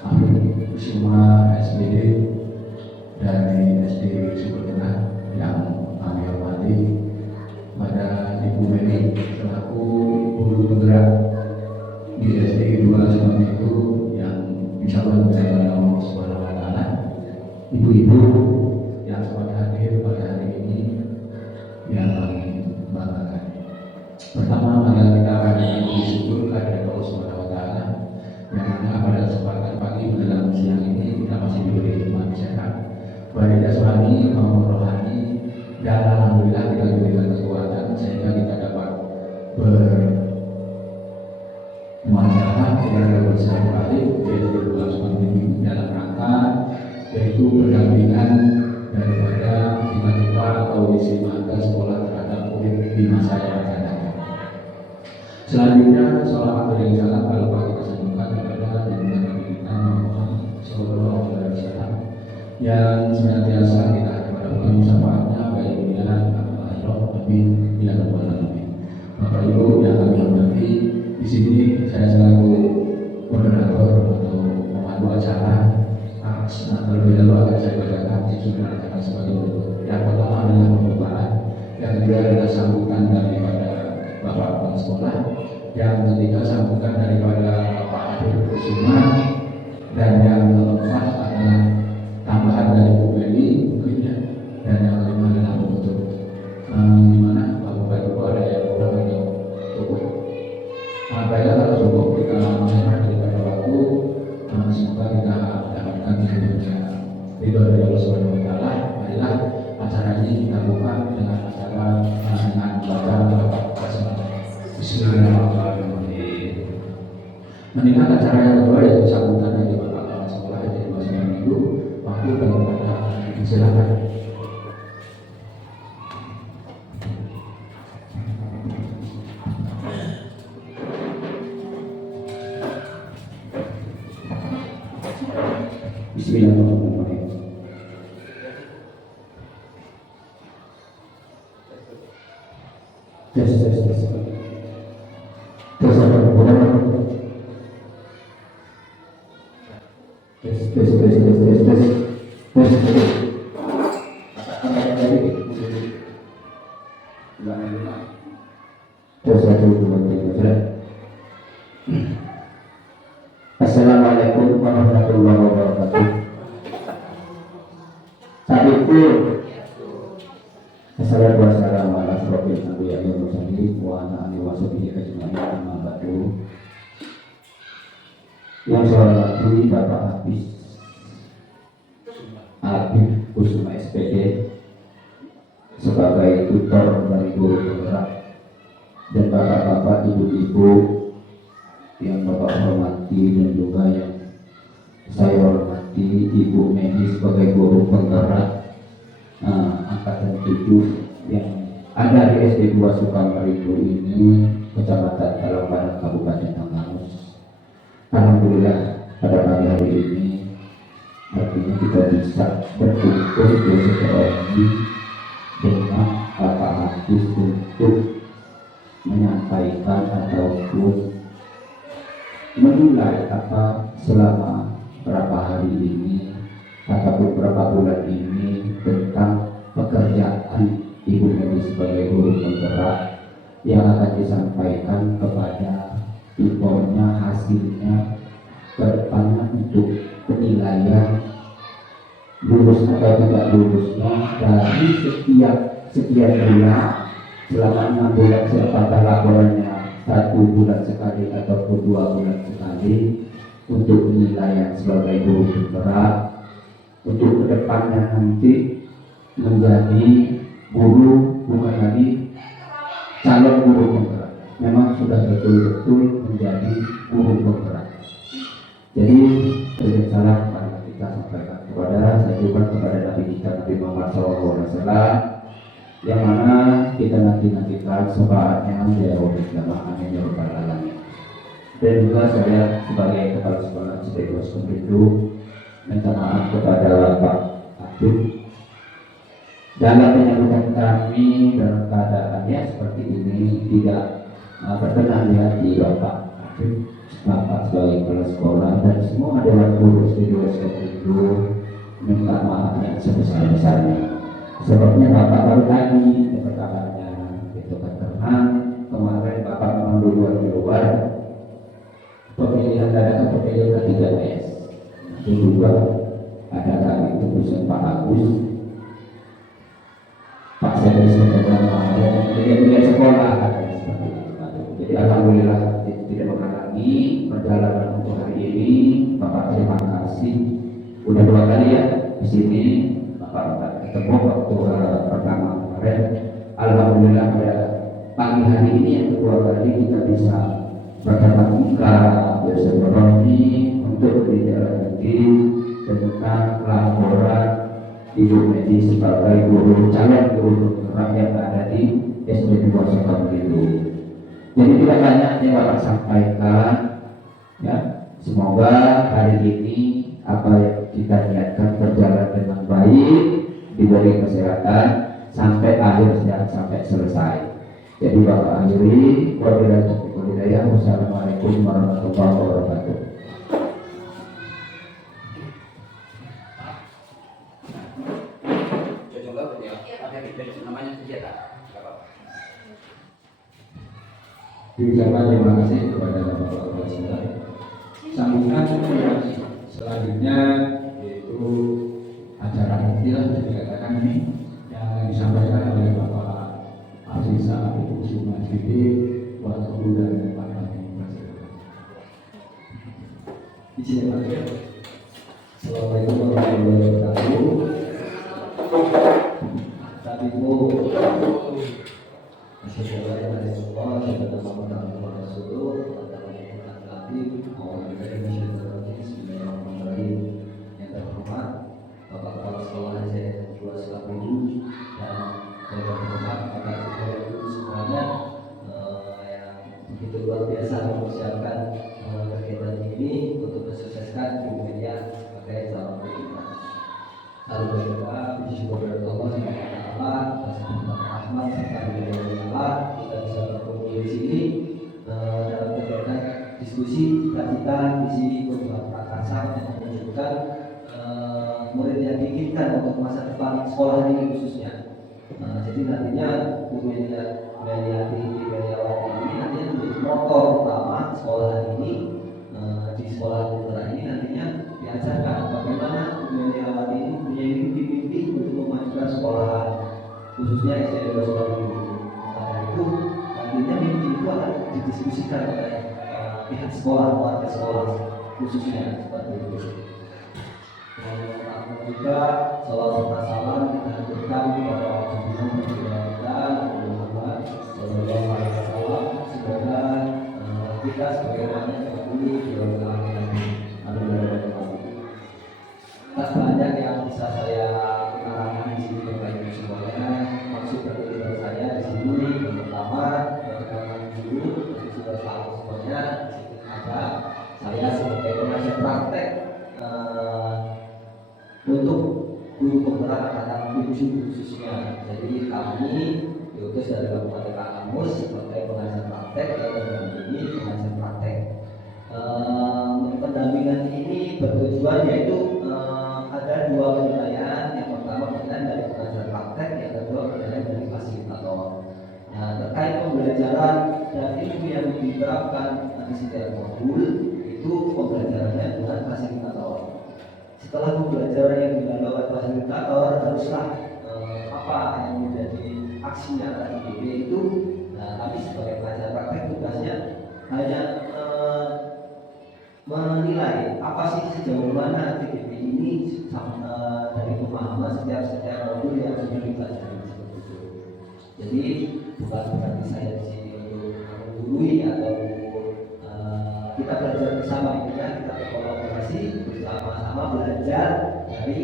Kusuma SPD dari SD Sumber Tengah yang kami hormati, pada Ibu Meli selaku guru penggerak di SD 2 Sumatera itu yang bisa menjaga Allah Subhanahu wa Ta'ala, ibu-ibu yang sempat hadir pada hari ini yang kami banggakan. Pertama, marilah kita akan bersyukur kepada Allah Subhanahu wa Ta'ala yang mana pada kesempatan pagi menjelang siang ini kita masih diberi hikmat sehat, baik jasmani maupun rohani, dan alhamdulillah kita diberikan kekuatan sehingga kita dapat bermuamalah dengan bersilaturahim yaitu berlangsung ini dalam rangka yaitu pendampingan daripada cita-cita atau visi masa sekolah terhadap murid di masa yang akan datang. Selanjutnya, sholawat yang salam kalau kita sambungkan kepada junjungan Nabi kita Muhammad Sallallahu Alaihi Wasallam yang senantiasa kita harapkan syafaatnya baik dunia dan akhirat. Amin ya rabbal alamin. Bapak Ibu yang kami hormati, di sini saya selaku moderator atau pemandu acara. Terlebih dahulu akan saya bacakan instrumen acara sebagai berikut. Yang pertama adalah pembukaan, yang kedua adalah sambutan daripada Bapak Kepala Sekolah, yang ketiga sambutan daripada Bapak Habib Kusuma, dan yang keempat adalah tambahan dari Bu Meli mungkin ya, dan yang kelima adalah penutup. Gimana Bapak Ibu ada yang kurang atau cukup? Baiklah, kalau cukup kita mengenai daripada waktu, semoga kita mendapatkan ridho dari Allah Subhanahu wa Ta'ala. Marilah acara ini kita buka dengan acara dengan baca basmalah. Bismillahirrahmanirrahim. Meningkat acara yang kedua yaitu sambutan dari Bapak Kepala Sekolah dari Masjid Minggu. Waktu kepada silakan. Bismillahirrahmanirrahim. Tes. Assalamualaikum warahmatullahi wabarakatuh. Assalamualaikum warahmatullahi wabarakatuh. Yang saya hormati Bapak Habib Kusuma SPD sebagai tutor dari guru penggerak, dan bapak-bapak, ibu-ibu yang Bapak hormati, dan juga yang saya hormati Ibu Meli sebagai guru penggerak angkatan 7 yang ada di SD 2 Sukamarindo ini, Kecamatan Talambanan, Kabupaten Tanggamus. Alhamdulillah pada pagi hari ini artinya kita bisa berkumpul di sekolah dengan Bapak Habib untuk menyampaikan ataupun menilai apa selama berapa hari ini ataupun berapa bulan ini tentang pekerjaan Ibu Meli sebagai guru penggerak yang akan disampaikan kepada tutornya, hasilnya kedepannya untuk penilaian lulus atau tidak lulusnya dari sekian bulan selama 6 bulan, apakah laporannya 1 bulan sekali ataupun 2 bulan sekali, untuk penilaian sebagai guru penggerak untuk kedepannya nanti menjadi guru, bukan lagi calon guru penggerak, memang sudah betul-betul menjadi guru penggerak. Jadi salam kepada kita sampaikan kepada saya juga kepada Nabi kita Nabi Muhammad SAW, yang mana kita nantikan syafaatnya ya Allah amin ya rabbal alamin. Dan juga saya sebagai kepala sekolah SD 2 Sukamarindo minta maaf kepada Bapak Habib dalam menyambutkan kami dalam keadaannya seperti ini tidak berkenan di hati Bapak Habib. Bapak sebagai kepala sekolah dan semua dewan guru SD 2 itu minta maaf yang sebesar-besarnya. Sebabnya Bapak baru tadi dapat kabarnya itu kan karena kemarin Bapak mengambil di luar pemilihan dadakan pemilihan K3S. Itu juga ada kami keputusan Pak Agus, Pak Sekdes Pendidikan tidak sekolah ada seperti itu. Jadi alhamdulillah tidak menghalangi perjalanan untuk hari ini. Bapak terima kasih. Udah 2 kali ya di sini Bapak ketemu waktu pertama kemarin. Alhamdulillah pada pagi hari ini yang kedua kali kita bisa bertatap muka bersilaturahmi untuk ditindaklanjuti tentang laporan Ibu Medi sebagai calon guru yang ada di SD 2 Sukabumi itu. Jadi tidak banyak yang Bapak sampaikan, ya. Semoga hari ini apa yang kita niatkan berjalan dengan baik, diberi kesehatan sampai akhir dan sampai selesai. Jadi Bapak akhiri, wassalamualaikum warahmatullahi wabarakatuh. Diucapkan terima kasih kepada Bapak Kepala Sekolah. Sambungan yang selanjutnya yaitu acara istilah bisa dikatakan ini yang disampaikan oleh Bapak Afisa Ibu Suma Siti Waktu dan Pak Izin Pak. Assalamualaikum warahmatullahi wabarakatuh. Tadi Bu luar biasa mempersiapkan kegiatan ini untuk mensukseskan di media terkait sama kita. Lalu berdoa, bersyukur kepada Allah Subhanahu wa Taala, rahmat serta hidayah kita bisa berkumpul di sini dalam kegiatan diskusi cita-cita visi perubahan prakarsa yang menunjukkan murid yang diinginkan untuk masa depan sekolah ini khususnya. Jadi nantinya Bu Mediawati ini nantinya menjadi motor utama sekolah ini. Di sekolah putra ini nantinya diajarkan bagaimana Bu Mediawati ini punya mimpi-mimpi untuk memajukan sekolah khususnya SD 2 Sukabumi. Karena itu nantinya mimpi itu akan didiskusikan oleh pihak sekolah, warga sekolah khususnya seperti itu. Juga salam serta salam kita haturkan kepada pimpinan kita Muhammad Sallallahu Alaihi Wasallam. Semoga kita sebagaimana dahulu di dalam akhirat. Tak banyak yang bisa saya kenalan di sini Bapak Ibu semuanya. Maksud dari saya di sini yang pertama perkenalan dulu sudah tahu semuanya. Di sini ada saya sebagai pengajar praktek untuk guru penggerak anak-anak 7 khususnya. Jadi kami diutus dari Kabupaten Kamus sebagai pengajar praktek dan mendampingi pengajar praktek. Pendampingan ini bertujuan yaitu ada 2 penilaian. Yang pertama penilaian dari pengajar praktek, yang kedua penilaian dari fasilitator. Nah, terkait pembelajaran dan ilmu yang diterapkan di setiap modul itu pembelajarannya dengan fasilitator. Setelah pembelajaran yang dilakukan oleh fasilitator, haruslah apa yang menjadi aksinya tadi itu. Nah, kami sebagai pengajar praktek tugasnya hanya menilai apa sih sejauh mana TDP ini dari pemahaman setiap modul yang sudah dipelajari seperti itu. Jadi bukan berarti saya di sini untuk menggurui atau kita belajar bersama, ini kan kita berkolaborasi bersama-sama belajar dari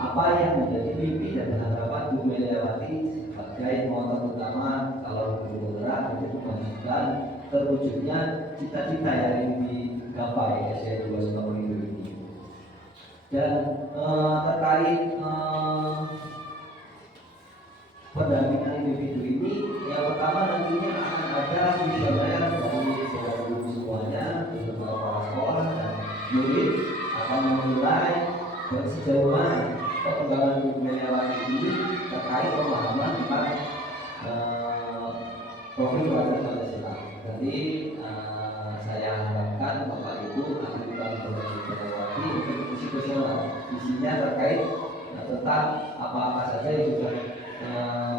apa yang menjadi mimpi dan harapan Bu Mediawati sebagai motor utama kalau guru bergerak untuk memajukan terwujudnya cita-cita yang digapai SD 2 Sukabumi ini. Dan terkait pendampingan individu ini, yang pertama nantinya akan ada visioner dari seluruh semuanya beserta menilai sejauh mana perkembangan Bu Megawati ini terkait pemahaman tentang profil pelajar Pancasila. Jadi saya harapkan Bapak Ibu akan dibantu oleh Bu Megawati untuk institusional isinya terkait tentang apa-apa saja yang juga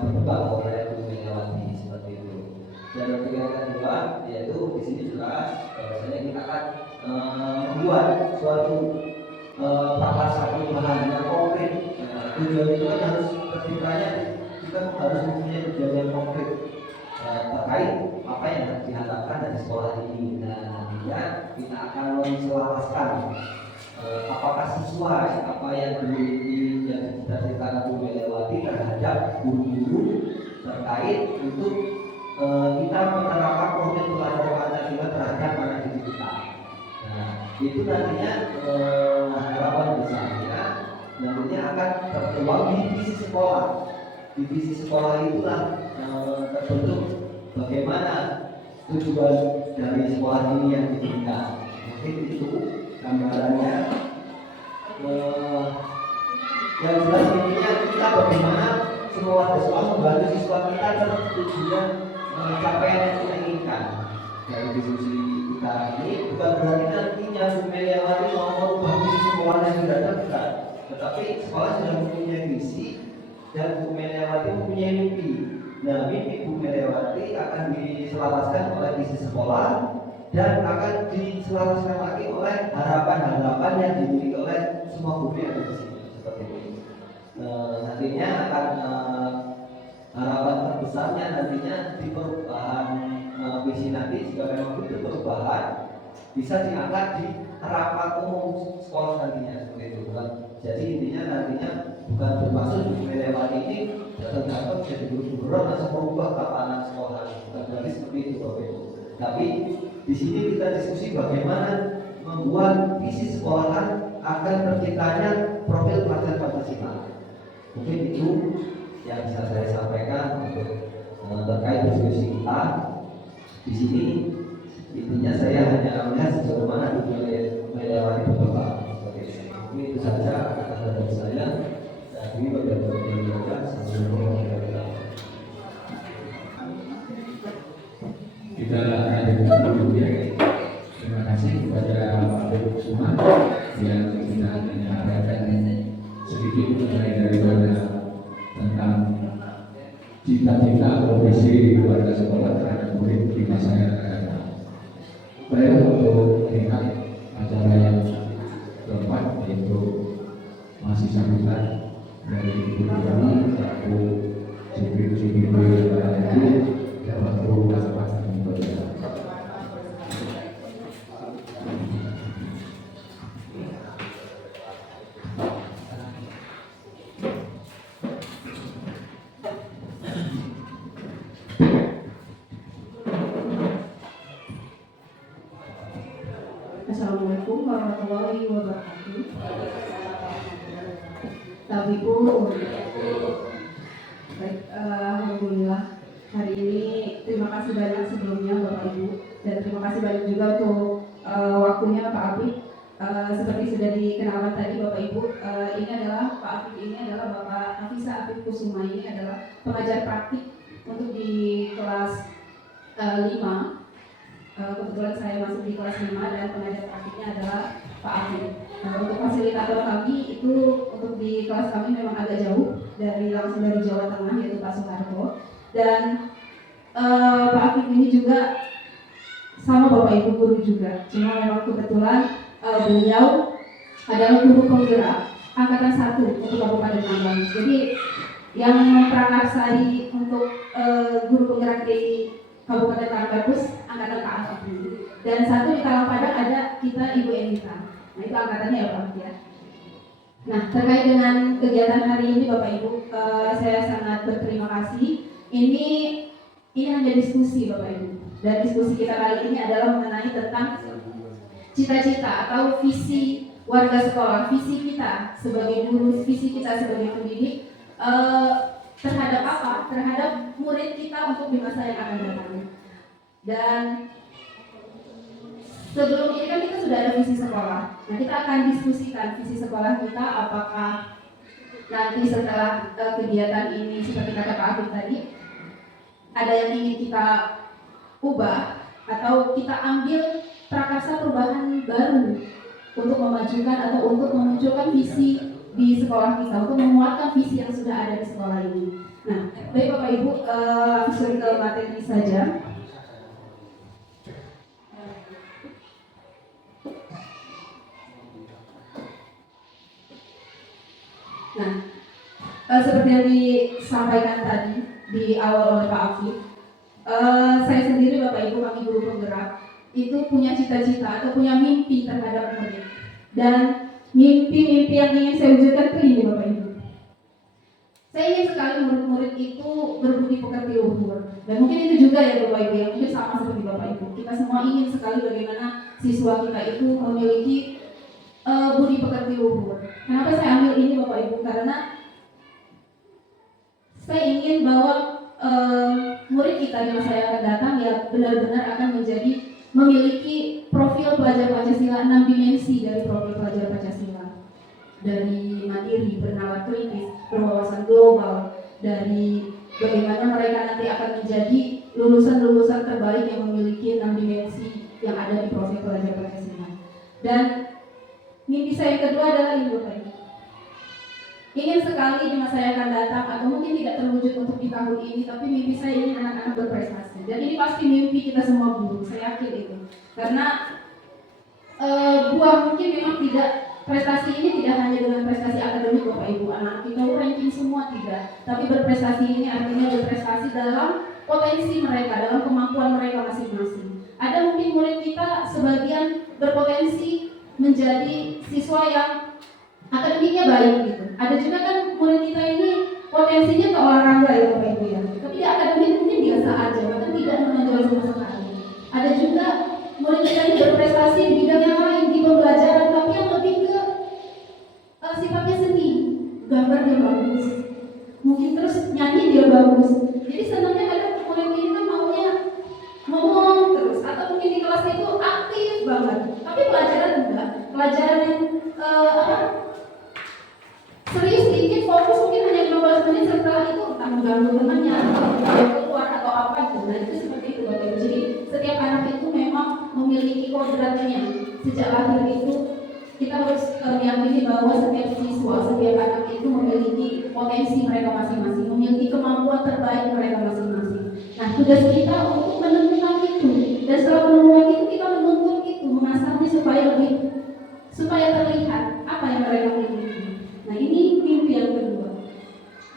berkembang oleh Bu Megawati seperti itu. Dan yang kedua yaitu di sini jelas bahwasanya kita akan membuat suatu pakar satu bahan yang konkret. Tujuan itu kan harus terciptanya, kita harus mempunyai tujuan yang konkret terkait apa yang diharapkan dari sekolah ini. Nah, nantinya kita akan menyelaraskan apakah sesuai apa yang dicita-citakan Bu Megawati terhadap guru-guru terkait untuk kita menerapkan profil pelajar Pancasila terhadap anak didik kita. Nah, itu nantinya harapan besarnya nantinya akan tertuang di visi sekolah. Di visi sekolah itulah terbentuk bagaimana tujuan dari sekolah ini yang diinginkan. Mungkin itu gambarannya. Yang jelas intinya kita bagaimana semua warga sekolah membantu siswa kita tertujuan capaian yang kita inginkan. Dari diskusi kita ini bukan berarti nantinya Bu Megawati mau merubah visi sekolah yang sudah ada, tetapi sekolah sudah mempunyai visi dan Bu Megawati mempunyai mimpi. Nah, mimpi Bu Megawati akan diselaraskan oleh visi sekolah dan akan diselaraskan lagi oleh harapan-harapan yang dimiliki oleh semua guru yang ada di sini seperti ini. Nantinya akan harapan terbesarnya nantinya di perubahan visi nanti jika memang itu perubahan bisa diangkat di rapat umum sekolah nantinya seperti itu. Jadi intinya nantinya bukan bermaksud Bu Megawati ini datang-datang jadi guru-guru langsung merubah tatanan sekolah, bukan berarti seperti itu Bapak Ibu. Tapi di sini kita diskusi bagaimana membuat visi sekolahan akan terciptanya profil pelajar Pancasila. Mungkin itu yang bisa saya sampaikan untuk terkait diskusi kita. Di sini intinya saya hanya melihat sejauh mana Bu Megawati berkembang. Mungkin itu saja kata dari saya. Ini bagaimana kita lanjutkan dulu ya. Terima kasih kepada Pak Dr. Suman yang kita menyampaikan sedikit mengenai daripada tentang cita-cita profesi keluarga sekolah terhadap murid di masa yang akan datang. Baik, untuk melihat acara yang keempat yaitu masih sambutan dari Ibu Dani selaku CPU dan waktu kesempatan berbeda. Assalamualaikum warahmatullahi wabarakatuh. Tabiku, baik, alhamdulillah hari ini terima kasih banyak sebelumnya Bapak Ibu dan terima kasih banyak juga untuk waktunya Pak Afif. Seperti sudah dikenalkan tadi Bapak Ibu, ini adalah Pak Afif, ini adalah Bapak Nafisa Afif Kusuma, ini adalah pengajar praktik untuk di kelas 5. Kebetulan saya masuk di kelas 5 dan pengajar praktiknya adalah Pak Afif. Untuk fasilitator kami itu untuk di kelas kami memang agak jauh langsung dari Jawa Tengah yaitu Pak Soeharto. Dan Pak Afif ini juga sama Bapak Ibu guru juga. Cuma memang kebetulan beliau adalah guru penggerak angkatan 1 untuk Kabupaten Tambang. Jadi yang memprakarsai untuk guru penggerak di Kabupaten Tambang angkatan Pak Afif ini. Dan satu di Talangpadang ada kita Ibu Enita. Nah itu angkatannya ya Pak ya. Nah terkait dengan kegiatan hari ini Bapak Ibu, saya sangat berterima kasih. Ini hanya diskusi Bapak Ibu. Dan diskusi kita kali ini adalah mengenai tentang cita-cita atau visi warga sekolah, visi kita sebagai guru, visi kita sebagai pendidik terhadap apa? Terhadap murid kita untuk di masa yang akan datang. Dan sebelum ini kan kita sudah ada visi sekolah. Nah, kita akan diskusikan visi sekolah kita, apakah nanti setelah kegiatan ini seperti kata Pak Afif tadi, ada yang ingin kita ubah atau kita ambil prakarsa perubahan baru untuk memajukan atau untuk memunculkan visi di sekolah kita, untuk menguatkan visi yang sudah ada di sekolah ini. Nah, baik Bapak Ibu, langsung ke materi saja. Nah, seperti yang disampaikan tadi di awal oleh Pak Afif, saya sendiri Bapak Ibu, kami guru penggerak itu punya cita-cita atau punya mimpi terhadap murid, dan mimpi-mimpi yang ingin saya wujudkan itu ini Bapak Ibu. Saya ingin sekali murid-murid itu berbudi pekerti luhur, dan mungkin itu juga ya Bapak Ibu, yang mungkin sama seperti Bapak Ibu. Kita semua ingin sekali bagaimana siswa kita itu memiliki budi pekerti luhur. Kenapa saya ambil ini Bapak Ibu? Karena saya ingin bahwa murid kita yang saya akan datang ya benar-benar akan memiliki profil pelajar Pancasila, 6 dimensi dari profil pelajar Pancasila, dari mandiri, bernalar kritis, berwawasan global, dari bagaimana mereka nanti akan menjadi lulusan-lulusan terbaik yang memiliki 6 dimensi yang ada di profil pelajar Pancasila. Dan mimpi saya yang kedua adalah ini Bapak Ibu. Ingin sekali di masa yang akan datang, atau mungkin tidak terwujud untuk di tahun ini, tapi mimpi saya ingin anak-anak berprestasi. Dan ini pasti mimpi kita semua guru, saya yakin itu. Karena buah mungkin memang tidak, prestasi ini tidak hanya dengan prestasi akademik Bapak Ibu, anak kita ranking semua tidak. Tapi berprestasi ini artinya berprestasi dalam potensi mereka, dalam kemampuan mereka masing-masing. Ada mungkin murid kita sebagian berpotensi menjadi siswa yang akademiknya baik gitu. Ada juga kan murid kita ini potensinya ke olahraga ya Bapak Ibu ya. Tapi di akademik mungkin biasa aja, bahkan tidak menonjol sama sekali. Ada juga murid kita ini berprestasi di bidang yang lain, di pembelajaran, tapi yang lebih ke sifatnya seni. Gambar dia bagus, mungkin terus nyanyi dia bagus. Jadi senangnya kadang murid ini kan maunya ngomong terus, atau mungkin di kelas itu aktif banget. Tapi pelajaran enggak, pelajaran yang serius sedikit, fokus mungkin hanya 15 menit, setelah itu entah mengganggu temannya atau keluar atau apa itu. Nah itu seperti itu Bapak Ibu. Jadi setiap anak itu memang memiliki kodratnya. Sejak lahir itu kita harus meyakini bahwa setiap siswa, setiap anak itu memiliki potensi mereka masing-masing, memiliki kemampuan terbaik mereka masing-masing. Nah tugas kita untuk menemukan itu, dan setelah menemukan itu kita menuntut itu, mengasahnya supaya terlihat apa yang mereka miliki. Nah ini mimpi yang kedua.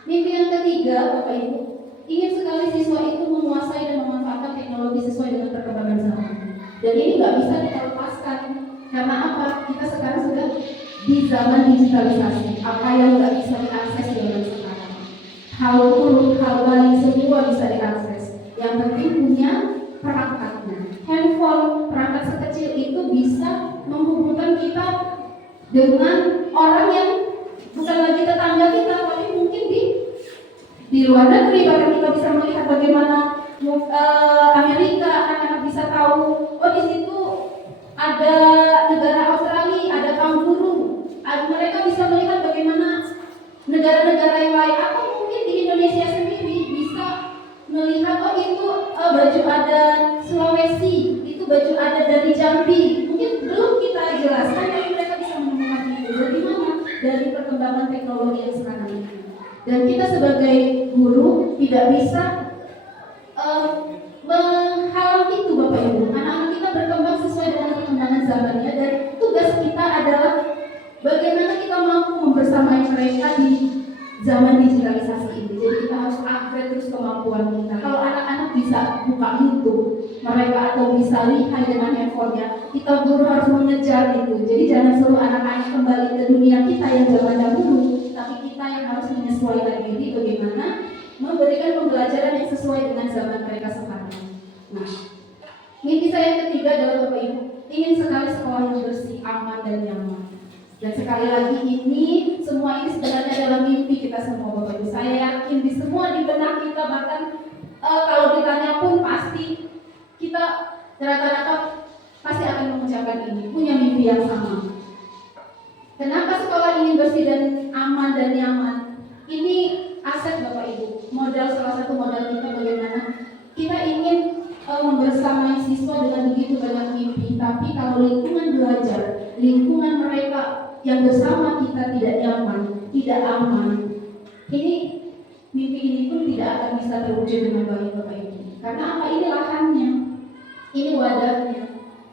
Mimpi yang ketiga Bapak Ibu, ingin sekali siswa itu menguasai dan memanfaatkan teknologi sesuai dengan perkembangan zaman. Dan ini nggak bisa kita lepaskan. Karena apa? Kita sekarang sudah di zaman digitalisasi. Apa yang nggak bisa diakses zaman sekarang? Hal buruk, hal baik, semua bisa diakses. Yang penting punya perangkatnya. Handphone, perangkat sekecil itu bisa menghubungkan kita dengan orang yang bukan lagi tetangga kita, tapi mungkin di luar negeri. Bahkan kita bisa melihat bagaimana Amerika, anak-anak bisa tahu, oh di situ ada negara Australia, ada kanguru. Mereka bisa melihat bagaimana negara-negara yang lain, atau mungkin di Indonesia sendiri bisa melihat, oh itu baju ada Sulawesi, itu baju ada dari Jambi. Mungkin belum kita jelaskan, tapi mereka bisa menemukan itu. Dari mana? Dari perkembangan teknologi yang sekarang ini. Dan kita sebagai guru tidak bisa menghalang itu Bapak Ibu. Anak-anak kita berkembang sesuai dengan perkembangan zamannya, dan tugas kita adalah bagaimana kita mampu membersamai mereka di zaman digitalisasi ini. Jadi kita harus upgrade terus kemampuan kita. Kalau anak-anak bisa buka YouTube mereka atau bisa lihai dengan handphonenya, kita guru harus mengejar itu. Jadi jangan suruh anak-anak kembali ke dunia kita yang zaman dahulu, tapi kita yang harus menyesuaikan diri bagaimana memberikan pembelajaran yang sesuai dengan zaman mereka sekarang. Nah, mimpi saya yang ketiga adalah Bapak Ibu, ingin sekali sekolah yang bersih, aman, dan nyaman. Dan sekali lagi ini semua ini sebenarnya adalah mimpi kita semua Bapak Ibu. Saya yakin di semua di benak kita, bahkan kalau ditanya pun pasti kita rata-rata pasti akan mengucapkan ini, punya mimpi yang sama. Kenapa sekolah ingin bersih dan aman dan nyaman? Ini aset Bapak Ibu, modal, salah satu modal kita bagaimana kita ingin membersamai siswa dengan begitu banyak mimpi, tapi kalau lingkungan belajar, lingkungan mereka yang bersama kita tidak nyaman, tidak aman, ini mimpi ini pun tidak akan bisa terwujud dengan baik Bapak Ibu. Karena apa? Ini lahannya, ini wadahnya,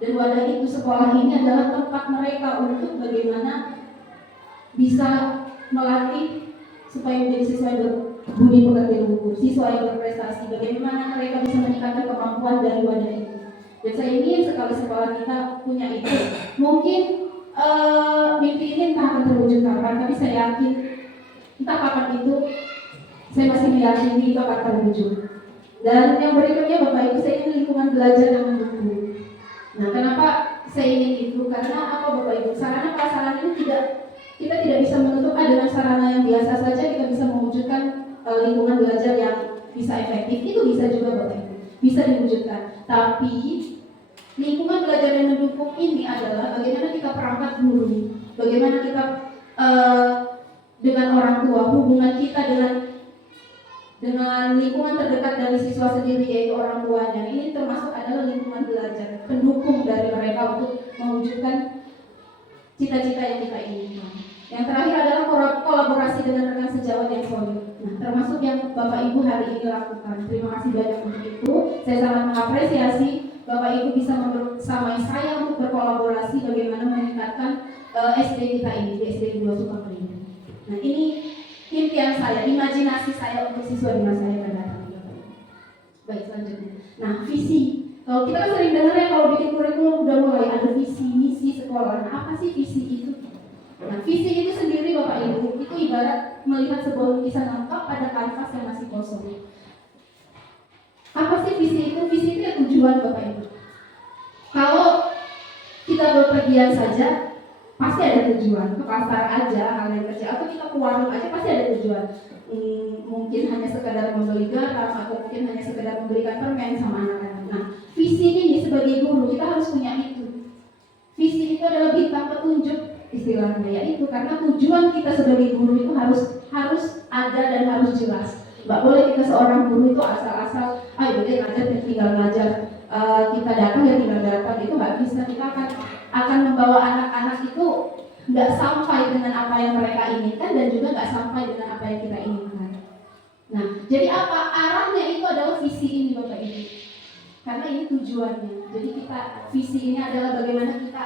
dan wadah itu sekolah ini adalah tempat mereka untuk bagaimana bisa melatih supaya menjadi siswa yang berbudi pekerti luhur, siswa yang berprestasi, bagaimana mereka bisa meningkatkan kemampuan dari wadah itu. Dan saya ingin sekali sekolah kita punya itu. Mungkin mimpi ini entah akan terwujud kapan, tapi saya yakin entah kapan itu, saya masih meyakini itu akan terwujud. Dan yang berikutnya Bapak Ibu, saya ingin lingkungan belajar yang mendukung. Nah, kenapa saya ingin itu? Karena apa Bapak Ibu? Sarana prasarana ini kita tidak bisa menutup dengan sarana yang biasa saja kita bisa mewujudkan lingkungan belajar yang bisa efektif. Itu bisa juga Bapak Ibu, bisa diwujudkan. Tapi lingkungan belajar yang mendukung ini adalah bagaimana kita perangkat guru, bagaimana kita dengan orang tua, hubungan kita dengan lingkungan terdekat dari siswa sendiri, yaitu orang tuanya. Ini termasuk adalah lingkungan belajar, pendukung dari mereka untuk mewujudkan cita-cita yang kita inginkan. Yang terakhir adalah kolaborasi dengan rekan sejawat yang solid. Nah, termasuk yang Bapak Ibu hari ini lakukan. Terima kasih banyak untuk itu. Saya sangat mengapresiasi Bapak Ibu bisa membersamai saya untuk berkolaborasi bagaimana meningkatkan SD kita ini, di SD 2 Sukabumi. Nah, ini impian saya, imajinasi saya untuk siswa di masa yang akan datang. Baik, selanjutnya. Nah, visi. Kalau kita kan sering dengar ya, kalau bikin kurikulum udah mulai ada visi, misi sekolah. Nah, apa sih visi itu? Nah, visi itu sendiri Bapak Ibu, itu ibarat melihat sebuah lukisan lengkap pada kanvas yang masih kosong. Apa sih visi itu? Visi itu ya tujuan Bapak Ibu. Kalau kita berpergian saja, pasti ada tujuan. Ke pasar aja, hal yang kecil, atau kita ke warung aja pasti ada tujuan. Mungkin hanya sekedar membeli garam, atau mungkin hanya sekedar membelikan permen sama anak-anak. Nah, visi ini sebagai guru kita harus punya itu. Visi itu adalah bintang petunjuk istilahnya, yaitu karena tujuan kita sebagai guru itu harus ada dan harus jelas. Nggak boleh kita seorang guru itu asal-asal, ayo deh ngajar dan tinggal ngajar, kita datang ya tinggal datang, itu nggak bisa. Kita akan membawa anak-anak itu nggak sampai dengan apa yang mereka inginkan dan juga nggak sampai dengan apa yang kita inginkan. Nah, jadi apa arahnya itu adalah visi ini Bapak Ibu. Karena ini tujuannya. Jadi visi ini adalah bagaimana kita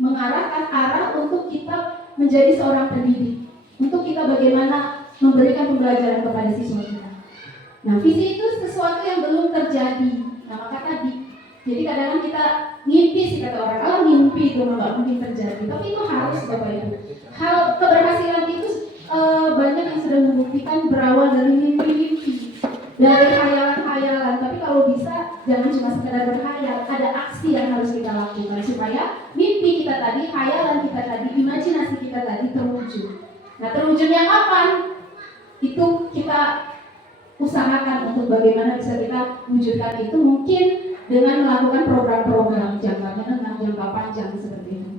mengarahkan arah untuk kita menjadi seorang pendidik, untuk kita bagaimana memberikan pembelajaran kepada siswa kita. Nah, visi itu sesuatu yang belum terjadi. Nah, maka tadi, jadi kadang-kadang kita ngimpi sih kata orang, mimpi itu nggak mungkin terjadi. Tapi itu harus Bapak Ibu. Hal keberhasilan itu banyak yang sudah membuktikan berawal dari mimpi-mimpi, dari khayalan-khayalan. Tapi kalau bisa jangan cuma sekedar berkhayal, ada aksi yang harus kita lakukan supaya mimpi kita tadi, khayalan kita tadi, imajinasi kita tadi terwujud. Nah, terwujudnya kapan? Itu kita usahakan untuk bagaimana bisa kita wujudkan itu, mungkin dengan melakukan program-program jangka menengah, jangka panjang seperti itu.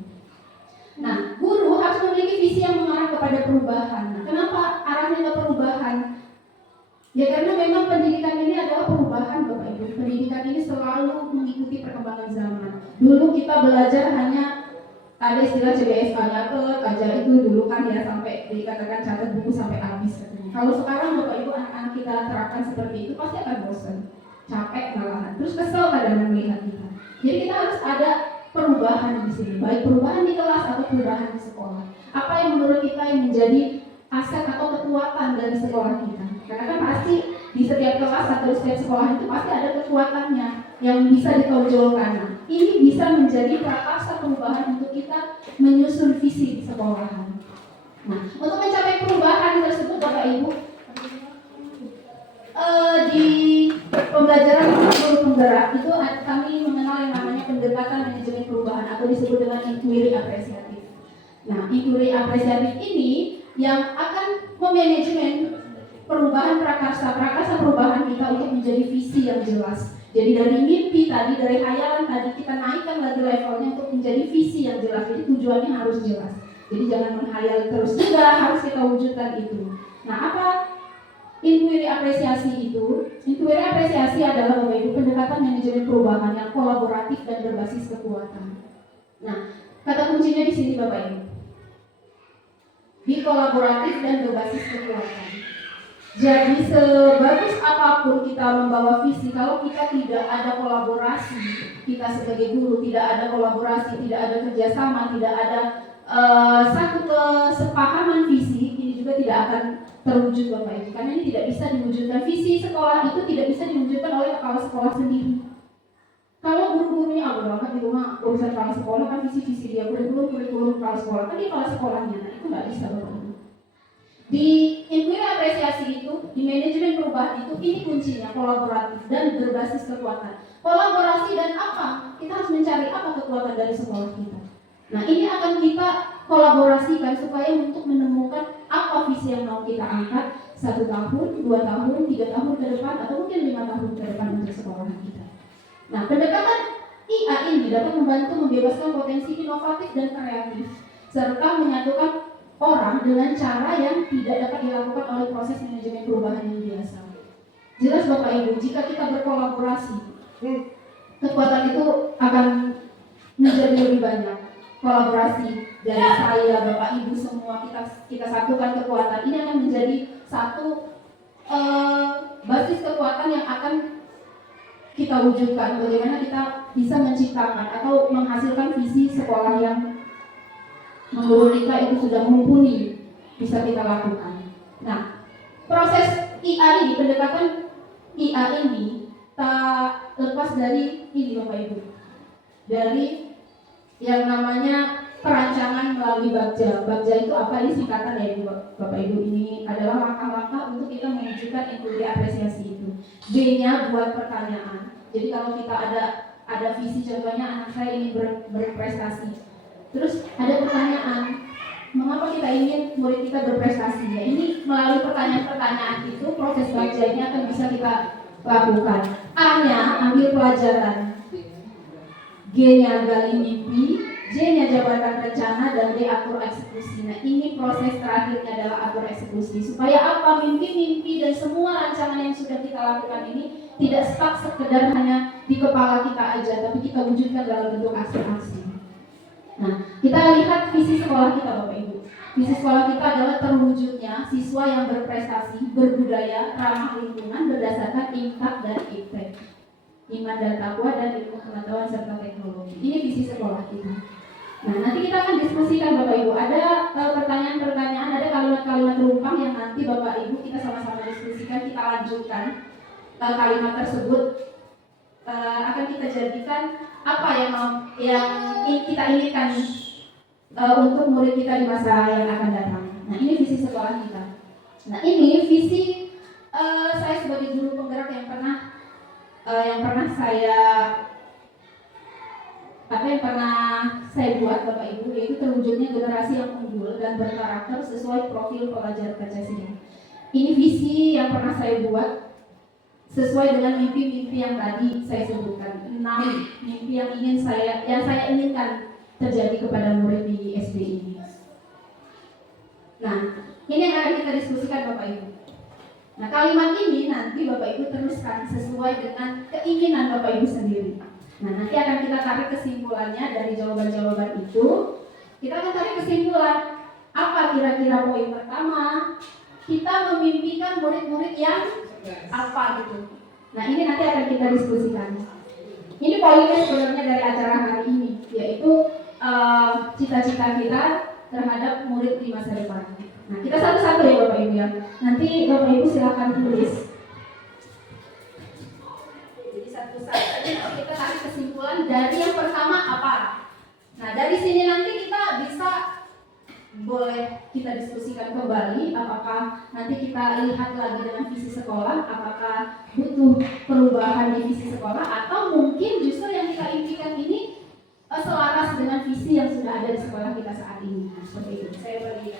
Nah, guru harus memiliki visi yang mengarah kepada perubahan. Nah, kenapa arahnya ke perubahan? Ya karena memang pendidikan ini adalah perubahan Bapak Ibu. Pendidikan ini selalu mengikuti perkembangan zaman. Dulu kita belajar hanya ada istilah CBS nyatet aja, itu dulu kan ya sampai dikatakan catat buku sampai habis. Kalau sekarang Bapak Ibu anak-anak kita terapkan seperti itu pasti akan bosan, capek malahan, terus kesel kadang-kadang melihat kita. Jadi kita harus ada perubahan di sini, baik perubahan di kelas atau perubahan di sekolah. Apa yang menurut kita yang menjadi aset atau kekuatan dari sekolah kita? Karena kan pasti di setiap kelas atau setiap sekolah itu pasti ada kekuatannya yang bisa ditonjolkan. Nah, ini bisa menjadi prakarsa perubahan untuk kita menyusun visi di sekolahan. Nah, untuk mencapai perubahan tersebut Bapak Ibu, di pembelajaran guru penggerak itu kami mengenal yang namanya pendekatan manajemen perubahan atau disebut dengan inquiry apresiatif. Nah, inquiry apresiatif ini yang akan memanajemen perubahan prakarsa perubahan kita untuk menjadi visi yang jelas, Jadi dari mimpi tadi, dari hayalan tadi, kita naikkan lagi levelnya untuk menjadi visi yang jelas. Jadi tujuannya harus jelas. Jadi jangan menghayal terus juga, harus kita wujudkan itu. Nah, apa inquiry apresiasi itu? Inquiry apresiasi adalah Bapak Ibu pendekatan manajemen perubahan yang kolaboratif dan berbasis kekuatan. Nah, kata kuncinya di sini Bapak Ibu. Di kolaboratif dan berbasis kekuatan. Jadi sebagus apapun kita membawa visi, kalau kita tidak ada kolaborasi, kita sebagai guru tidak ada kolaborasi, tidak ada kerjasama, tidak ada satu kesepahaman visi, ini juga tidak akan terwujud Bapak Ibu. Karena ini tidak bisa diwujudkan, visi sekolah itu tidak bisa diwujudkan oleh kepala sekolah sendiri. Kalau guru-gurunya bodo amat di rumah urusan kepala sekolah, kan visi-visi dia, kurikulum kepala sekolah, kan dia kepala sekolahnya, nah itu nggak bisa Bapak Ibu. Di inquiry apresiasi itu, di manajemen perubahan itu, ini kuncinya kolaboratif dan berbasis kekuatan. Kolaborasi dan apa? Kita harus mencari apa kekuatan dari sekolah kita. Nah, ini akan kita kolaborasikan supaya untuk menemukan apa visi yang mau kita angkat 1 tahun, 2 tahun, 3 tahun ke depan, atau mungkin 5 tahun ke depan untuk sekolah kita. Nah, pendekatan IA ini dapat membantu membebaskan potensi inovatif dan kreatif, serta menyatukan orang dengan cara yang tidak dapat dilakukan oleh proses manajemen perubahan yang biasa. Jelas Bapak Ibu, jika kita berkolaborasi, kekuatan itu akan menjadi lebih banyak. Kolaborasi dari saya, Bapak Ibu semua, kita satukan kekuatan, ini akan menjadi satu basis kekuatan yang akan kita wujudkan. Bagaimana kita bisa menciptakan atau menghasilkan visi sekolah yang menurut kita itu sudah mumpuni bisa kita lakukan. Nah, proses IA ini, pendekatan IA ini tak lepas dari ini Bapak Ibu, dari yang namanya perancangan melalui Bagja. Bagja itu apa? Ini singkatan ya Ibu, Bapak Ibu. Ini adalah langkah-langkah untuk kita mewujudkan inquiry apresiasi itu. B-nya buat pertanyaan. Jadi kalau kita ada visi, contohnya anak saya ingin berprestasi. Terus ada pertanyaan, mengapa kita ingin murid kita berprestasi? Ya, ini melalui pertanyaan-pertanyaan itu proses Bagja ini akan bisa kita lakukan. A-nya ambil pelajaran, G-nya gali mimpi, J-nya jabarkan rencana, dan D atur eksekusi. Nah, ini proses terakhirnya adalah atur eksekusi. Supaya apa? Mimpi-mimpi dan semua rancangan yang sudah kita lakukan ini tidak stuck sekedar hanya di kepala kita aja, tapi kita wujudkan dalam bentuk aksi-aksi. Nah, kita lihat visi sekolah kita Bapak Ibu. Visi sekolah kita adalah terwujudnya siswa yang berprestasi, berbudaya, ramah lingkungan berdasarkan impact dan impact, iman dan takwa, dan ilmu pengetahuan serta teknologi. Ini visi sekolah kita. Nah, nanti kita akan diskusikan Bapak Ibu. Ada pertanyaan-pertanyaan, ada kalimat-kalimat rumpang yang nanti Bapak Ibu kita sama-sama diskusikan, kita lanjutkan kalimat tersebut. Akan kita jadikan apa yang kita inginkan untuk murid kita di masa yang akan datang. Nah, ini visi sekolah kita. Nah, ini visi saya sebagai guru penggerak yang pernah saya buat Bapak Ibu, yaitu terwujudnya generasi yang unggul dan berkarakter sesuai profil pelajar Pancasila. Ini visi yang pernah saya buat sesuai dengan mimpi-mimpi yang tadi saya sebutkan. 6 mimpi yang saya inginkan terjadi kepada murid di SD ini. Nah, ini yang akan kita diskusikan Bapak Ibu. Nah, kalimat ini nanti Bapak Ibu teruskan sesuai dengan keinginan Bapak Ibu sendiri. Nah, nanti akan kita tarik kesimpulannya dari jawaban-jawaban itu. Kita akan tarik kesimpulan apa kira-kira poin pertama. Kita memimpikan murid-murid yang apa gitu. Nah, ini nanti akan kita diskusikan. Ini poinnya sebenarnya dari acara hari ini, yaitu cita-cita kita terhadap murid di masa depan. Nah, kita satu-satu ya Bapak Ibu ya. Nanti Bapak Ibu silakan tulis. Jadi satu-satu aja nanti kita tarik kesimpulan dari yang pertama apa. Nah, dari sini nanti kita bisa boleh kita diskusikan kembali apakah nanti kita lihat lagi dengan visi sekolah, apakah butuh perubahan di visi sekolah, atau mungkin justru yang kita impikan ini selaras dengan visi yang sudah ada di sekolah kita saat ini. Nah, seperti itu. Saya bagi.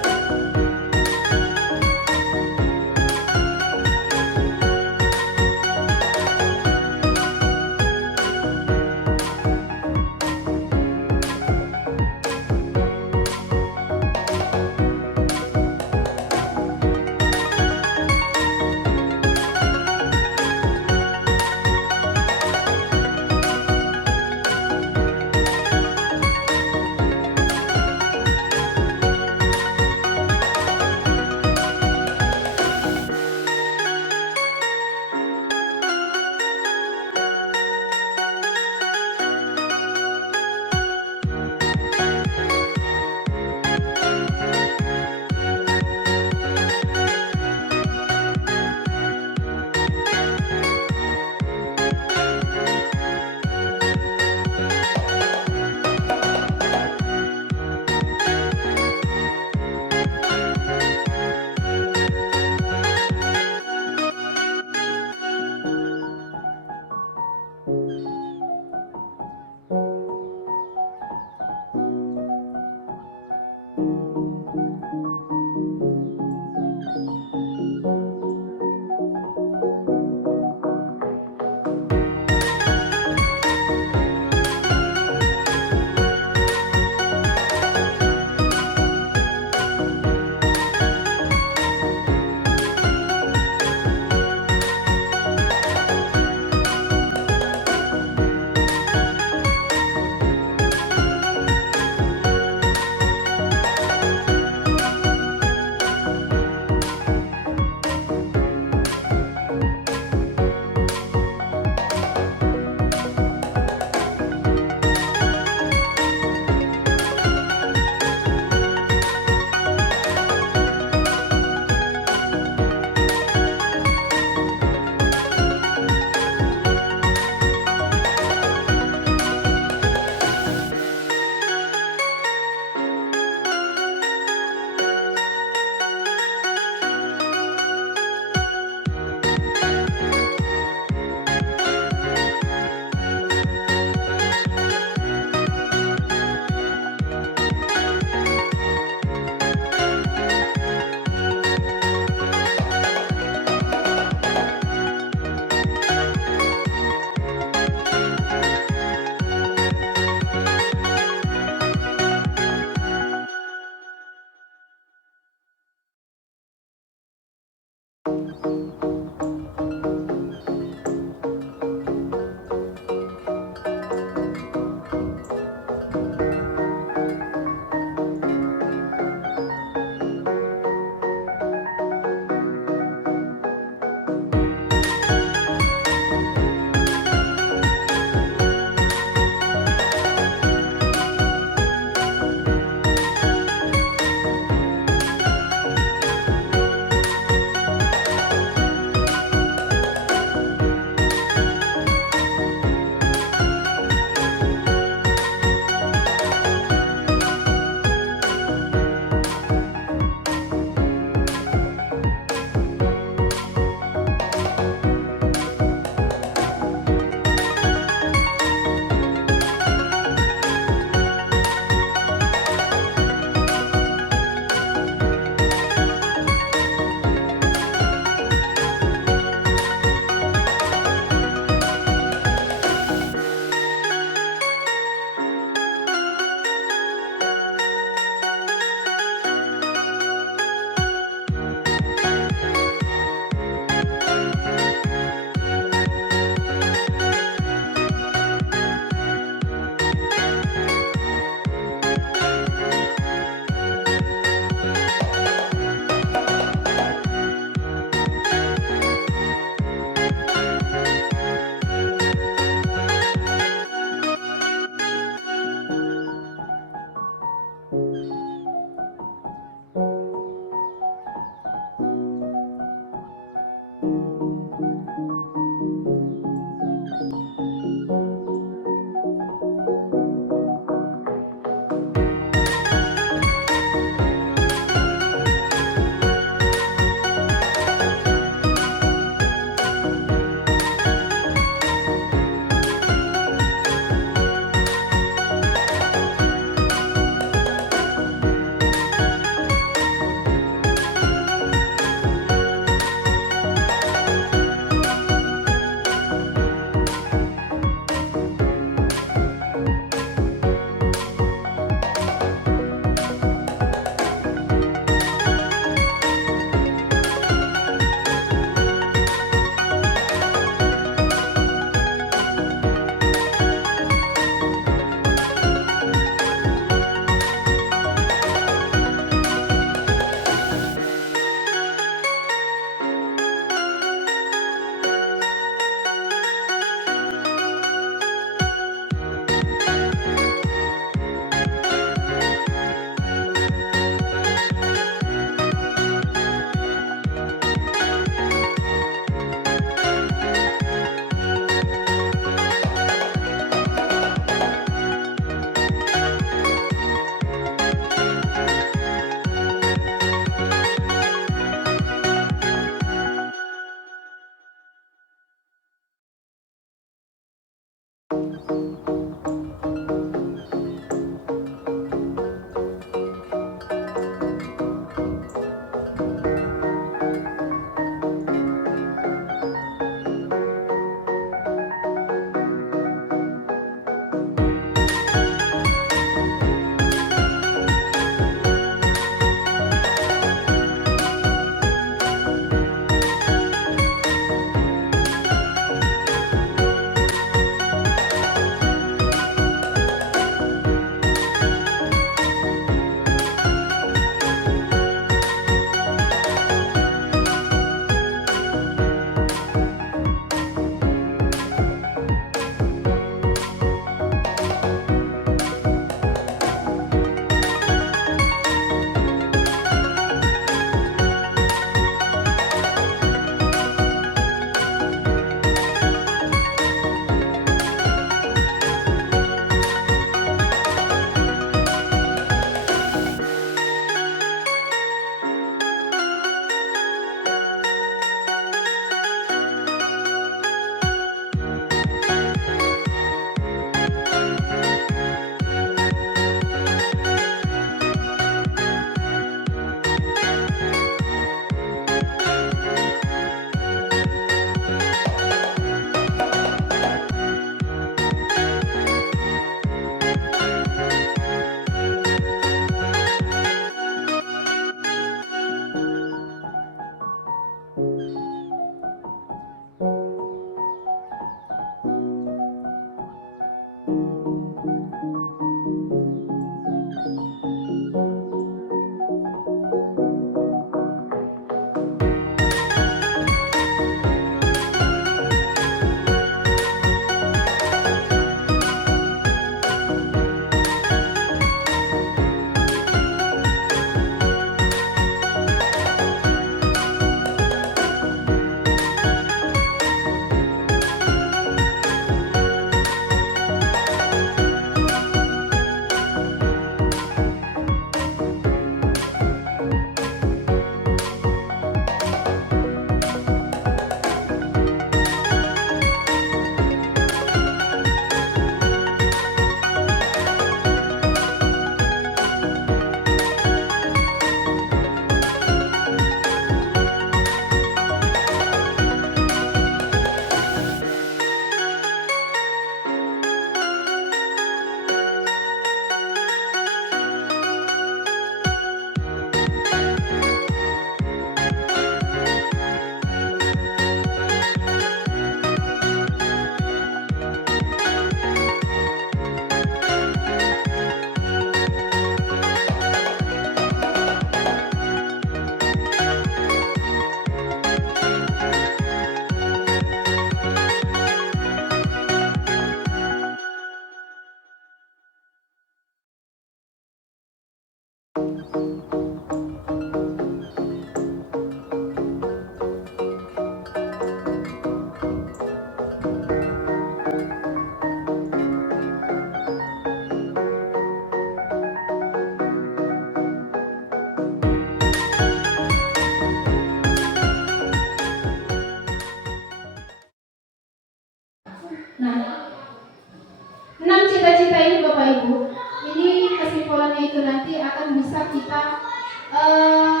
eh,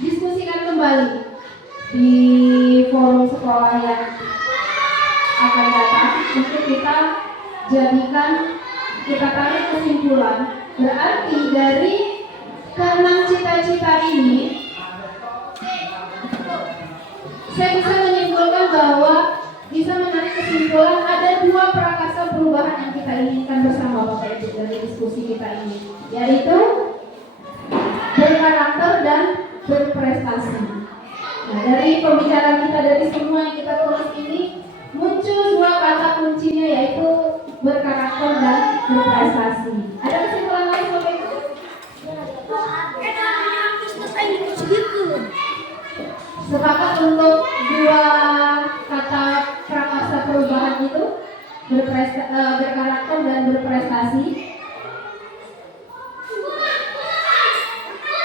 diskusikan kembali di forum sekolah yang akan datang untuk kita jadikan, kita tarik kesimpulan. Berarti dari keenam cita-cita ini saya bisa menyimpulkan bahwa bisa menarik kesimpulan ada dua prakasa perubahan yang kita inginkan bersama Bapak Ibu dari diskusi kita ini, yaitu berkarakter dan berprestasi. Nah, dari pembicaraan kita, dari semua yang kita tulis ini muncul dua kata kuncinya, yaitu berkarakter dan berprestasi. Ada kesimpulan lain Bapak Ibu? Sepakat untuk dua kata prakasa perubahan itu, berkarakter dan berprestasi.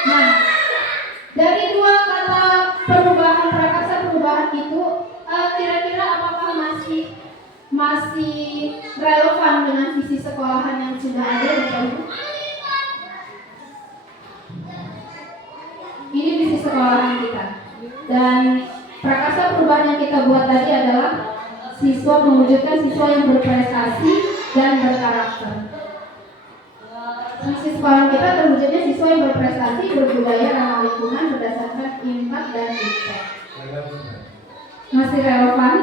Nah, dari dua kata perubahan, prakasa perubahan itu, kira-kira apakah masih relevan dengan visi sekolahan yang sudah ada Bapak Ibu? Ini visi sekolahan kita. Dan prakasa perubahan yang kita buat tadi adalah siswa, mewujudkan siswa yang berprestasi dan berkarakter. Visi sekolah kita terwujudnya siswa yang berprestasi, berbudaya, ramah lingkungan, berdasarkan impact dan impact. Masih relevan?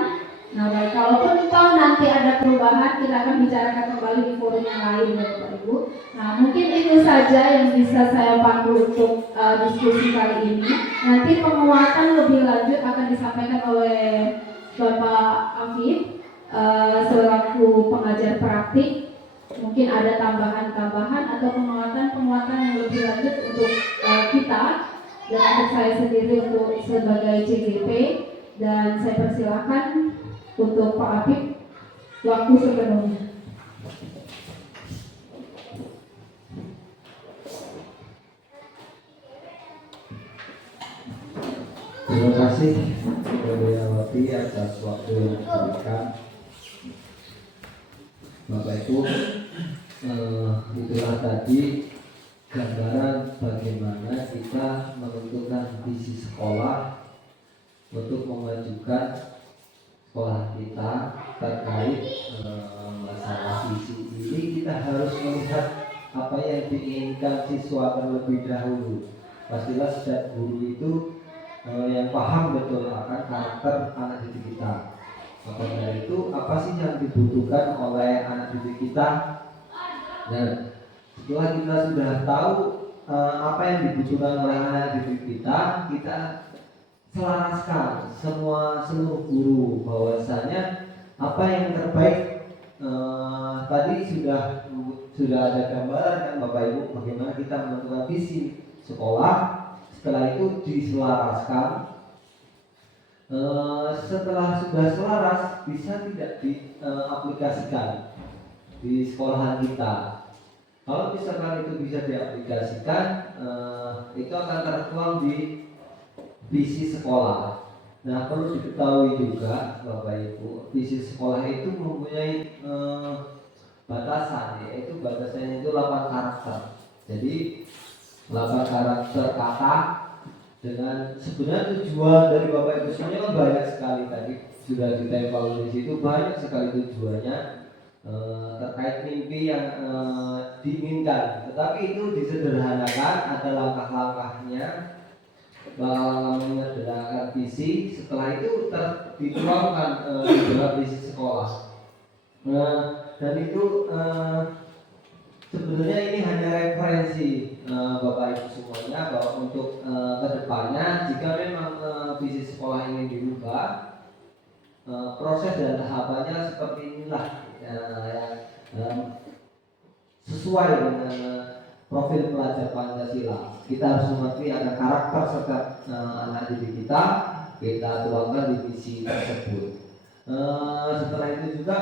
Nah, baik, kalaupun toh nanti ada perubahan, kita akan bicarakan kembali di forum yang lain ya Bapak Ibu. Nah, mungkin itu saja yang bisa saya pandu untuk diskusi kali ini. Nanti penguatan lebih lanjut akan disampaikan oleh Bapak Afif selaku pengajar praktik. Mungkin ada tambahan-tambahan atau penguatan yang lebih lanjut untuk kita dan untuk saya sendiri untuk sebagai CGP. Dan saya persilakan untuk Pak Afif waktu sepenuhnya. Terima kasih Wati atas waktu yang diberikan. Bapak Ibu, itulah tadi gambaran bagaimana kita menentukan visi sekolah untuk memajukan sekolah kita. Terkait masalah visi ini, kita harus melihat apa yang diinginkan siswa terlebih dahulu. Pastilah setiap guru itu yang paham betul akan karakter anak didik kita. Maka dari itu, apa sih yang dibutuhkan oleh anak didik kita? Dan setelah kita sudah tahu apa yang dibutuhkan oleh anak didik kita, kita selaraskan seluruh guru bahwasanya apa yang terbaik. Tadi sudah ada gambaran kan Bapak Ibu bagaimana kita menentukan visi sekolah. Setelah itu diselaraskan. Setelah sudah selaras, bisa tidak diaplikasikan di sekolahan kita. Kalau misalkan itu bisa diaplikasikan, itu akan tertuang di visi sekolah. Nah, perlu diketahui juga Bapak Ibu, visi sekolah itu mempunyai batasan, yaitu batasannya itu 8 karakter. Jadi 8 karakter kata dengan sebenarnya tujuan dari Bapak Ibu semuanya kan banyak sekali, tadi sudah ditempel di situ, banyak sekali tujuannya terkait mimpi yang diinginkan. Tetapi itu disederhanakan, ada langkah-langkahnya menyederhanakan visi. Setelah itu dituangkan di dalam visi sekolah. Dan itu sebenarnya ini hanya referensi Bapak Ibu semuanya, bahwa untuk kedepannya jika memang visi sekolah ini dirubah, proses dan tahapannya seperti inilah sesuai dengan profil pelajar Pancasila. Kita harus mengerti ada karakter serta anak didik kita tuangkan di visi tersebut. Setelah itu juga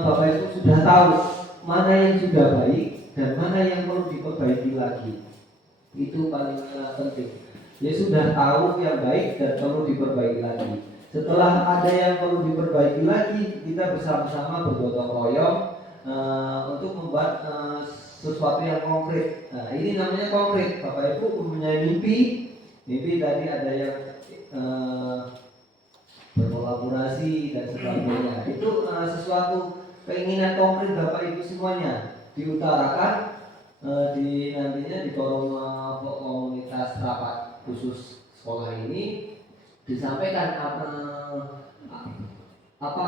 Bapak Ibu sudah tahu mana yang sudah baik dan mana yang perlu diperbaiki lagi. Itu paling penting. Ya, sudah tahu yang baik dan perlu diperbaiki lagi. Setelah ada yang perlu diperbaiki lagi, kita bersama-sama bergotong royong untuk membuat sesuatu yang konkret. Nah, ini namanya konkret. Bapak Ibu mempunyai mimpi tadi ada yang berkolaborasi dan sebagainya. Itu sesuatu keinginan konkret Bapak Ibu semuanya diutarakan nantinya di forum komunitas rapat khusus sekolah ini, disampaikan apa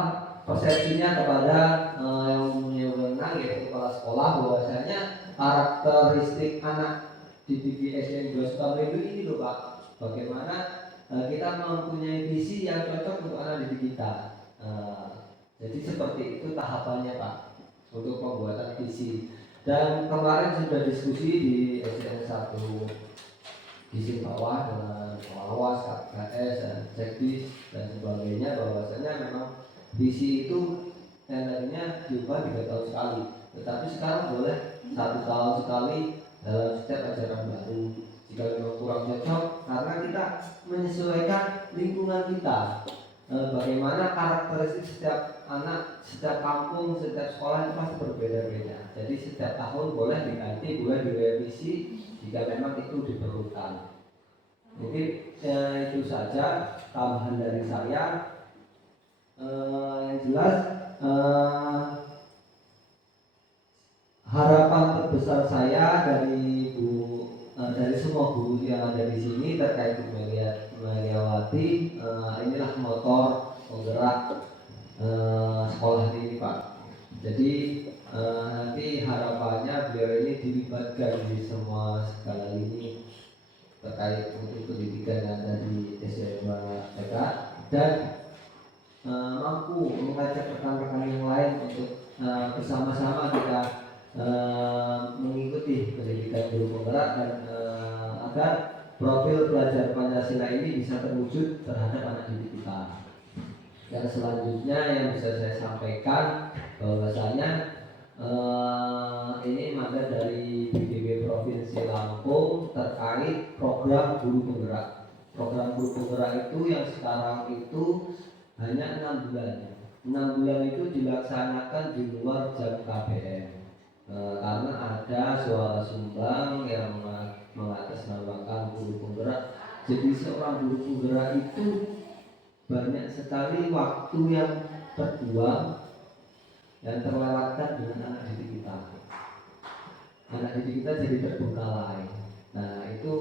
persepsinya kepada yang mempunyai wewenang yaitu kepala sekolah, bahwasanya karakteristik anak didik di SDN 2 Sukamaju ini loh Pak, bagaimana kita mempunyai visi yang cocok untuk anak didik kita. Jadi seperti itu tahapannya Pak untuk pembuatan visi. Dan kemarin sudah diskusi di SDN 1 di bawah dengan pengawas, KKS, dan sekdis dan sebagainya, bahwasanya memang visi itu tadinya diubah 3 tahun sekali, tetapi sekarang boleh 1 tahun sekali dalam setiap ajaran baru. Jika memang kurang cocok, karena kita menyesuaikan lingkungan kita, bagaimana karakteristik setiap anak, setiap kampung, setiap sekolah itu pasti berbeda-beda. Jadi setiap tahun boleh diganti, boleh direvisi jika memang itu diperlukan. Mungkin itu saja tambahan dari saya. Yang jelas harapan terbesar saya dari dari semua guru yang ada di sini terkait Bu Meliawati, inilah motor penggerak sekolah ini Pak. Jadi nanti harapannya beliau ini dilibatkan di semua segala lini terkait untuk pendidikan yang ada di SDN TK, dan mampu mengajak rekan-rekan yang lain untuk bersama-sama kita mengikuti pendidikan guru penggerak, dan agar profil pelajar Pancasila ini bisa terwujud terhadap anak didik kita. Dan selanjutnya yang bisa saya sampaikan bahwasanya ini mandat dari BPB Provinsi Lampung terkait program guru penggerak. Program guru penggerak itu yang sekarang itu hanya 6 bulan. 6 bulan itu dilaksanakan di luar jam KBM. Karena ada suara sumbang yang mengatasnamakan guru penggerak. Jadi seorang guru penggerak itu banyak sekali waktu yang terbuang dan terlewatkan dengan anak didik kita. Anak didik kita jadi terbengkalai. Nah, itu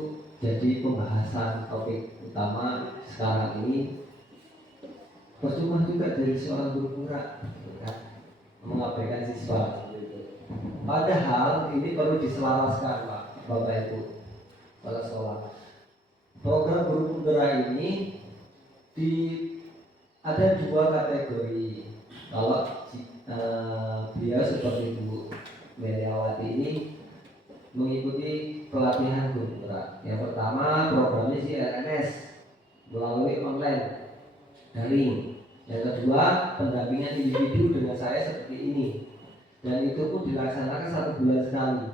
jadi pembahasan topik utama sekarang ini. Percuma juga dari seorang guru penggerak mengabaikan siswa. Padahal ini perlu diselaraskan Pak, Bapak Ibu kepala sekolah. Program guru penggerak ini ada 2 kategori. Kalau beliau seperti Bu Meliawati ini mengikuti pelatihan guru penggerak. Yang pertama programnya CLNS melalui online daring. Yang kedua pendampingan individu dengan saya seperti ini, dan itu pun dilaksanakan 1 bulan sekali.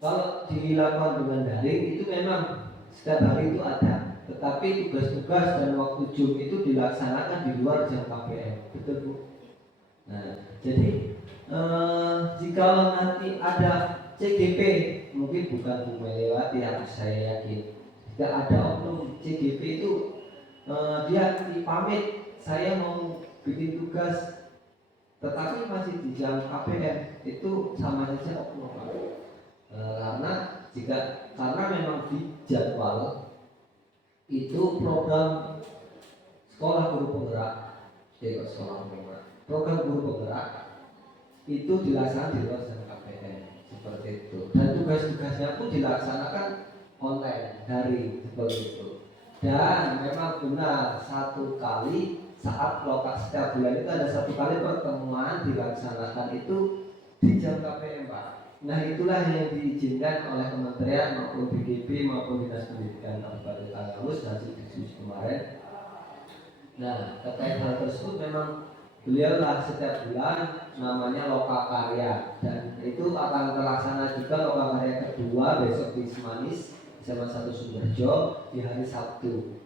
Kalau dilakukan dengan daring itu memang setiap hari itu ada, tetapi tugas-tugas dan waktu Zoom itu dilaksanakan di luar jam KBM. Betul Bu? Nah, jadi jika nanti ada CGP, mungkin bukan Bu Meliawati yang saya yakin, jika ada oknum CGP itu dia dipamit, saya mau bikin tugas tetapi masih di jam KBM, itu sama saja oknum. Karena memang di jadwal itu program sekolah guru penggerak, program guru penggerak itu dilaksanakan di luar jam KBM seperti itu, dan tugas-tugasnya pun dilaksanakan online daring seperti itu. Dan memang benar 1 kali saat lokasi setiap bulan itu ada 1 kali pertemuan dilaksanakan itu di jam KBM Pak. Nah, itulah yang diizinkan oleh kementerian maupun BGP maupun Dinas Pendidikan Kabupaten Halus hasil diskusi kemarin. Nah, terkait hal tersebut memang beliau lah setiap bulan namanya Loka Karya, dan itu akan terlaksana juga Loka Karya kedua besok di Semanis SMA 1 Sumberjo di hari Sabtu.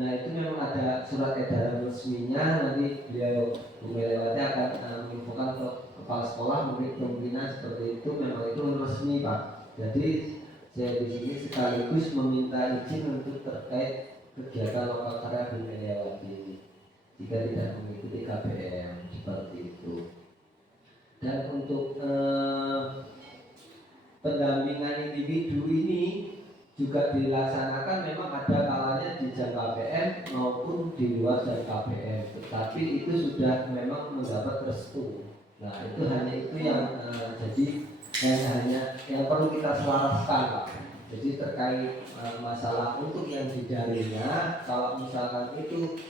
Nah, itu memang ada surat edaran resminya, nanti beliau Bu Meliawati akan menginfokan ke kepala sekolah mungkin kemungkinan seperti itu memang itu resmi Pak. Jadi saya di sini sekaligus meminta izin untuk terkait kegiatan lokal karya Bu Meliawati jika tidak mengikuti KBM seperti itu. Dan untuk pendampingan individu ini juga dilaksanakan memang ada kalanya di jam KBM maupun di luar jam KBM, tetapi itu sudah memang mendapat restu. Nah itu hanya itu yang jadi hanya yang perlu kita selaraskan Pak. Jadi terkait masalah untuk yang di daringnya, kalau misalkan itu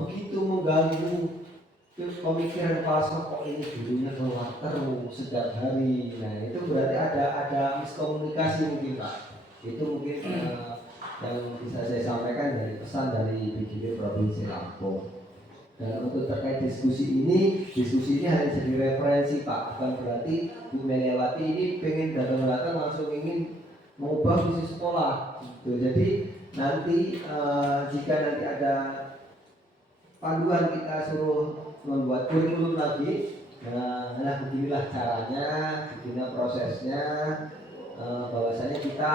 begitu mengganggu pemikiran kepala sekolah ini dulunya keluar terus setiap hari, nah itu berarti ada miskomunikasi mungkin Pak. Itu mungkin yang bisa saya sampaikan dari pesan dari BGD Provinsi Lampung. Dan untuk terkait diskusi ini hanya jadi referensi Pak, bukan berarti Bu Meliawati ini pengen datang langsung ingin mengubah visi sekolah gitu. Jadi nanti jika nanti ada panduan kita suruh membuat kurikulum lagi, nah beginilah caranya, beginilah prosesnya, bahwasanya kita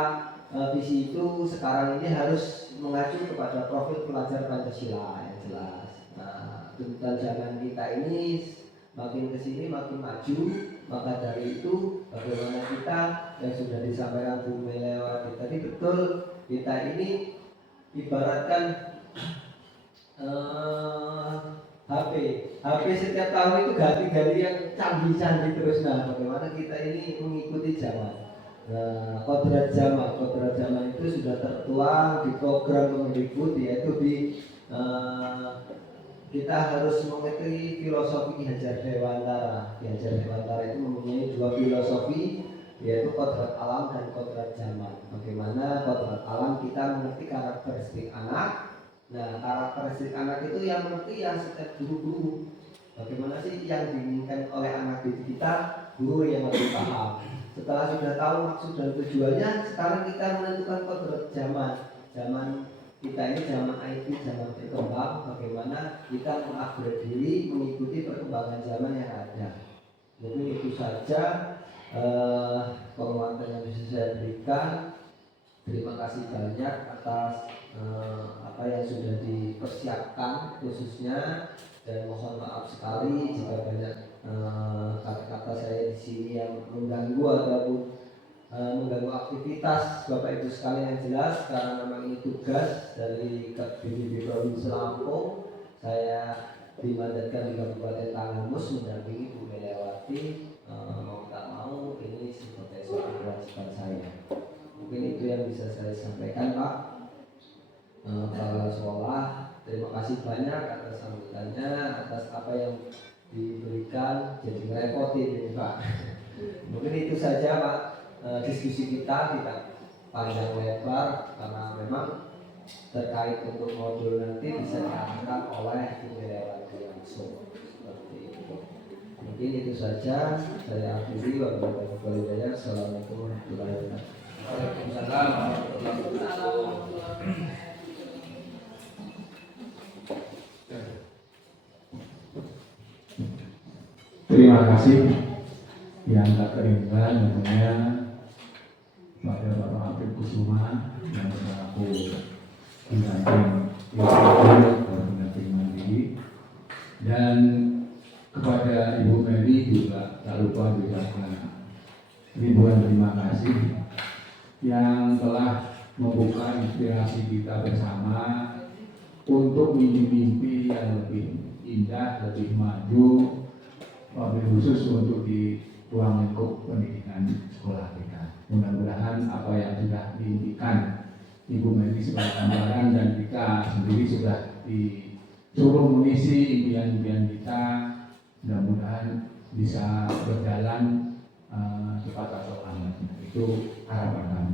visi itu sekarang ini harus mengacu kepada profil pelajar Pancasila yang jelas. Nah, tuntutan zaman kita ini makin kesini makin maju, maka dari itu bagaimana kita yang sudah disampaikan Bu Meliawati tadi betul, kita ini ibaratkan HP setiap tahun itu ganti-ganti yang canggih-canggih terus. Nah bagaimana kita ini mengikuti zaman. Nah, kodrat zaman itu sudah tertuang di program Kemendikbud, yaitu kita harus mengikuti filosofi Ki Hajar Dewantara. Ki Hajar Dewantara itu mempunyai dua filosofi, yaitu kodrat alam dan kodrat zaman. Bagaimana kodrat alam kita mengerti karakteristik anak. Nah karakteristik anak itu yang mengerti yang setiap guru-guru. Bagaimana sih yang diinginkan oleh anak didik kita, guru yang lebih paham. Setelah sudah tahu maksud dan tujuannya, sekarang kita menentukan kodrat zaman. Zaman kita ini zaman IT, zaman berkembang. Bagaimana kita mengupgrade diri mengikuti perkembangan zaman yang ada. Mungkin itu saja penguatan yang bisa saya berikan. Terima kasih banyak atas apa yang sudah dipersiapkan khususnya, dan mohon maaf sekali jika banyak kata-kata saya di sini yang mengganggu ataupun mengganggu aktivitas Bapak Ibu sekalian. Yang jelas karena memang ini tugas dari BPD Provinsi Lampung, saya dimandatkan di Kabupaten Tanggamus mendampingi Bu Meliawati, mau tak mau ini sebagai suatu kewajiban saya. Mungkin itu yang bisa saya sampaikan Pak. Kepala sekolah, terima kasih banyak atas sambutannya, atas apa yang diberikan, jadi ngerepotin ini Pak. Mungkin itu saja Pak, diskusi kita tidak panjang lebar karena memang terkait untuk modul nanti bisa diangkat oleh Bu Meliawati langsung seperti itu. Mungkin itu saja, saya akhiri. Wabillahi taufiq. Assalamualaikum warahmatullahi wabarakatuh. Waalaikumsalam warahmatullahi wabarakatuh. Terima kasih yang tak teringat tentunya pada Bapak Afif Kusuma yang selaku pendamping pendamping mandiri, dan kepada Ibu Meli juga tak lupa ucapkan ribuan terima kasih yang telah membuka inspirasi kita bersama untuk mimpi-mimpi yang lebih indah, lebih maju, wabil khusus untuk di ruang lingkup pendidikan sekolah kita. Mudah-mudahan apa yang sudah diimpikan Ibu Meli sebagai gambaran dan kita sendiri sudah disuruh mengisi impian-impian kita, mudah-mudahan bisa berjalan cepat atau lambat. Itu harapan kami.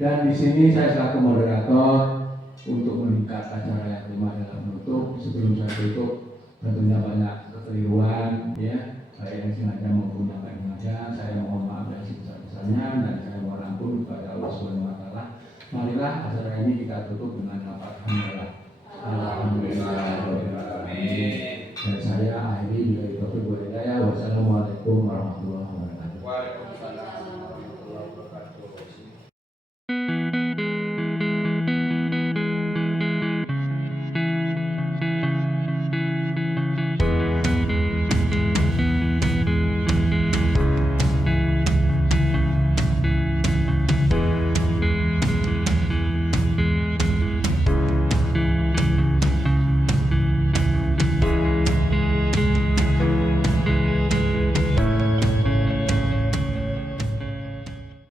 Dan di sini saya selaku moderator untuk meningkat acara yang kelima dalam menutup. Sebelum saya tutup, tentunya banyak kekeliruan ya, saya yang sengaja maupun yang tidak sengaja. Saya mohon maaf yang sebesar-besarnya dan saya mohon ampun kepada Allah Subhanahu wa taala. Marilah acara ini kita tutup dengan lafaz hamdalah. Alhamdulillah. Dan saya akhiri Wassalamualaikum warahmatullahi wabarakatuh. Waalaikumsalam.